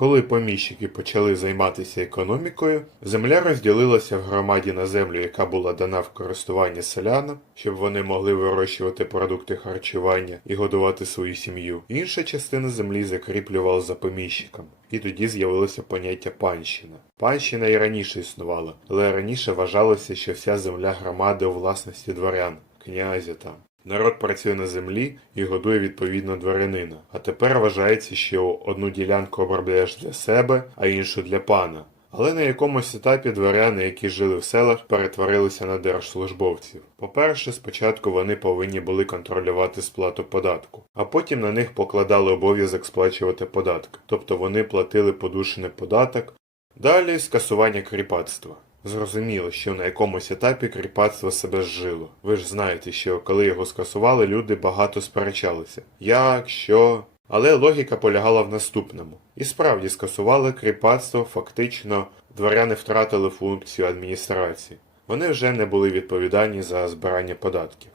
Коли поміщики почали займатися економікою, земля розділилася в громаді на землю, яка була дана в користування селянам, щоб вони могли вирощувати продукти харчування і годувати свою сім'ю. Інша частина землі закріплювала за поміщиком. І тоді з'явилося поняття панщина. Панщина і раніше існувала, але раніше вважалося, що вся земля громади у власності дворян, князя там. Народ працює на землі і годує відповідно дворянина. А тепер вважається, що одну ділянку обробляєш для себе, а іншу для пана. Але на якомусь етапі дворяни, які жили в селах, перетворилися на держслужбовців. По-перше, спочатку вони повинні були контролювати сплату податку, а потім на них покладали обов'язок сплачувати податки, тобто вони платили подушений податок. Далі скасування кріпацтва. Зрозуміло, що на якомусь етапі кріпацтво себе зжило. Ви ж знаєте, що коли його скасували, люди багато сперечалися. Як, що. Але логіка полягала в наступному. І справді скасували кріпацтво, фактично дворяни втратили функцію адміністрації. Вони вже не були відповідальні за збирання податків.